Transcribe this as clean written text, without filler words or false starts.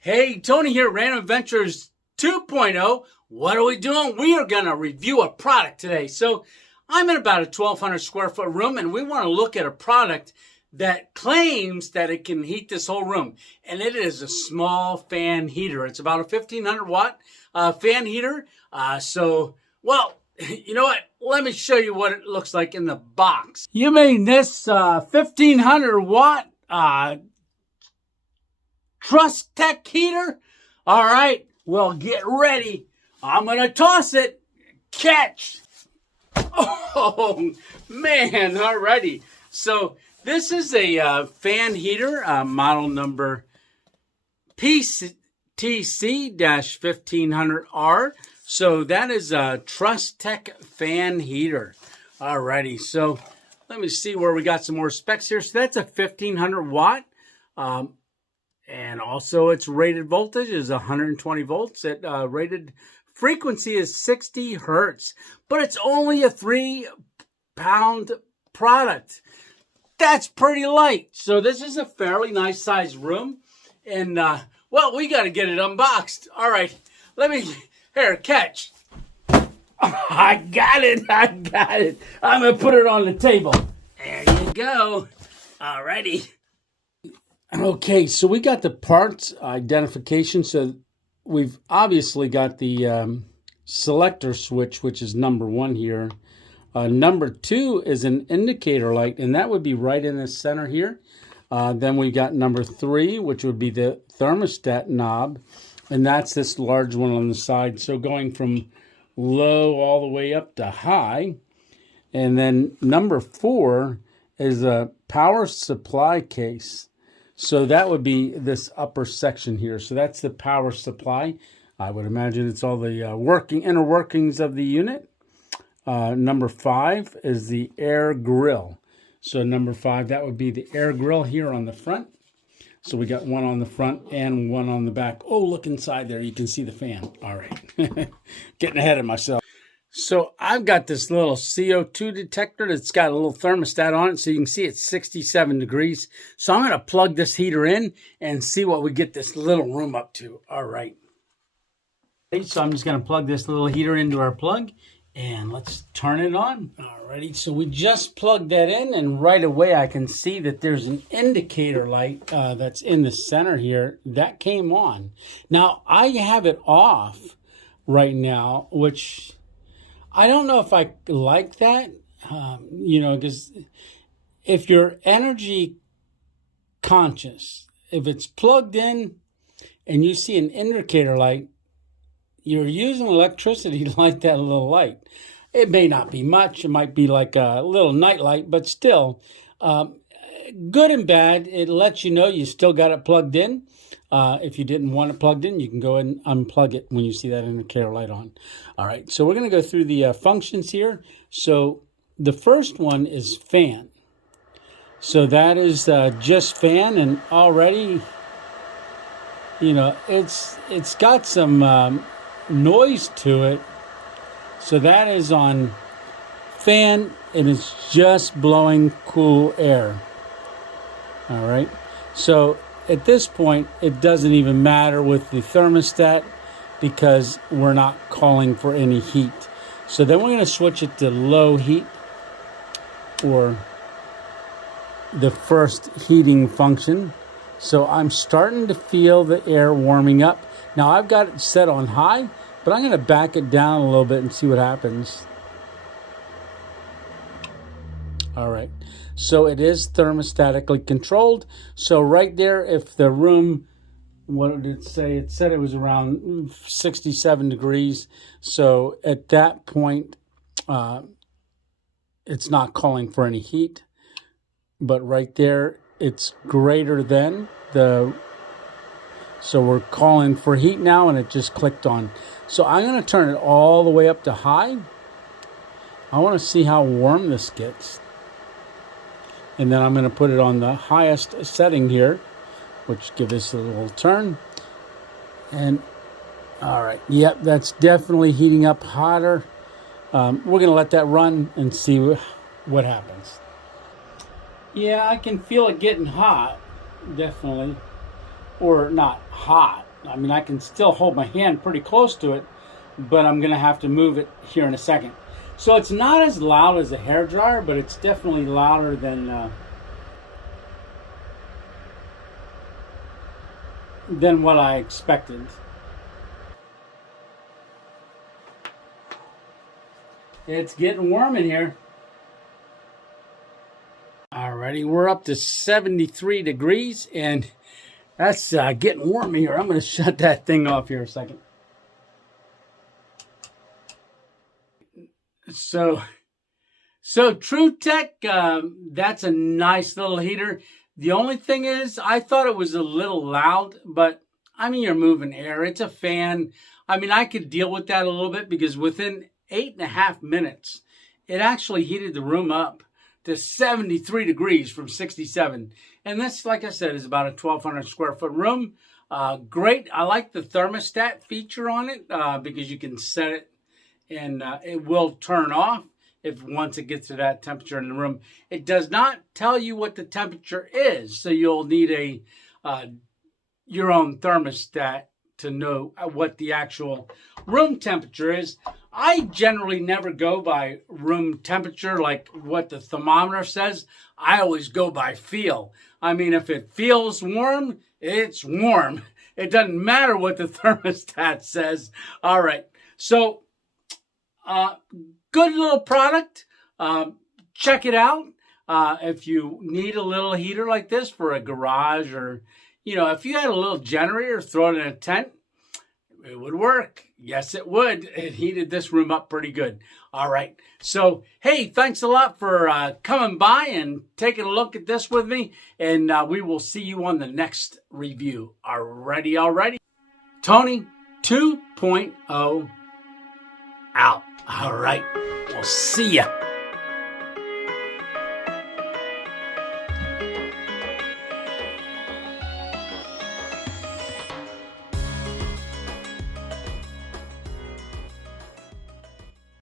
Hey, Tony here, Random Adventures 2.0. What are we doing? We are going to review a product today. So I'm in about a 1,200 square foot room, and we want to look at a product that claims that it can heat this whole room. And it is a small fan heater. It's about a 1,500 watt fan heater. Well, you know what? Let me show you what it looks like in the box. You mean this 1,500 watt Trustech heater? All right, well, get ready. I'm going to toss it. Catch. Oh, man, alrighty. So this is a fan heater, model number PTC-1500R. So that is a Trustech fan heater. Alrighty, so let me see where we got some more specs here. So that's a 1,500 watt. And also its rated voltage is 120 volts. It rated frequency is 60 hertz. But it's only a 3-pound product. That's pretty light. So this is a fairly nice sized room. And, well, we got to get it unboxed. All right. Here, catch. I got it. I'm going to put it on the table. There you go. All righty. Okay, so we got the parts identification. So we've obviously got the selector switch, which is number 1 here. Number 2 is an indicator light, and that would be right in the center here. Then we got number 3, which would be the thermostat knob, and that's this large one on the side. So going from low all the way up to high. And then number 4 is a power supply case. So that would be this upper section here. So that's the power supply. I would imagine it's all the inner workings of the unit. Number 5 is the air grill. So number 5, that would be the air grill here on the front. So we got one on the front and one on the back. Oh, look inside there. You can see the fan. All right. Getting ahead of myself. So I've got this little CO2 detector that's got a little thermostat on it, so you can see it's 67 degrees. So I'm going to plug this heater in and see what we get this little room up to. All right. So I'm just going to plug this little heater into our plug, and let's turn it on. All righty. So we just plugged that in, and right away I can see that there's an indicator light that's in the center here. That came on. Now, I have it off right now, which I don't know if I like that, because if you're energy conscious, if it's plugged in and you see an indicator light, you're using electricity to light that little light. It may not be much. It might be like a little night light, but still, good and bad. It lets you know you still got it plugged in. If you didn't want it plugged in, you can go ahead and unplug it when you see that indicator light on. All right, so we're going to go through the functions here. So the first one is fan. So that is just fan, and already, it's got some noise to it. So that is on fan, and it's just blowing cool air. All right, so at this point, it doesn't even matter with the thermostat because we're not calling for any heat. So then we're going to switch it to low heat, or the first heating function. So I'm starting to feel the air warming up. Now I've got it set on high, but I'm going to back it down a little bit and see what happens. All right. So it is thermostatically controlled. So right there, if the room, what did it say? It said it was around 67 degrees. So at that point, it's not calling for any heat. But right there, it's greater than the... So we're calling for heat now, and it just clicked on. So I'm going to turn it all the way up to high. I want to see how warm this gets. And then I'm going to put it on the highest setting here, which give this a little turn. And all right, yep, that's definitely heating up hotter. We're going to let that run and see what happens. Yeah, I can feel it getting hot, definitely. Or not hot. I mean, I can still hold my hand pretty close to it, but I'm going to have to move it here in a second. So it's not as loud as a hairdryer, but it's definitely louder than what I expected. It's getting warm in here. Alrighty, we're up to 73 degrees, and that's getting warm in here. I'm going to shut that thing off here a second. So Trustech, that's a nice little heater. The only thing is, I thought it was a little loud, but I mean, you're moving air. It's a fan. I mean, I could deal with that a little bit because within 8.5 minutes, it actually heated the room up to 73 degrees from 67. And this, like I said, is about a 1,200 square foot room. Great. I like the thermostat feature on it because you can set it and it will turn off if once it gets to that temperature in the room. It does not tell you what the temperature is, so you'll need your own thermostat to know what the actual room temperature is. I generally never go by room temperature like what the thermometer says. I always go by feel. I mean, if it feels warm, it's warm. It doesn't matter what the thermostat says. All right. So, good little product. Check it out. If you need a little heater like this for a garage, or, you know, if you had a little generator, throw it in a tent, it would work. Yes, it would. It heated this room up pretty good. All right. So, hey, thanks a lot for coming by and taking a look at this with me. And we will see you on the next review. Alrighty. Tony 2.0 out. All right. We'll see ya.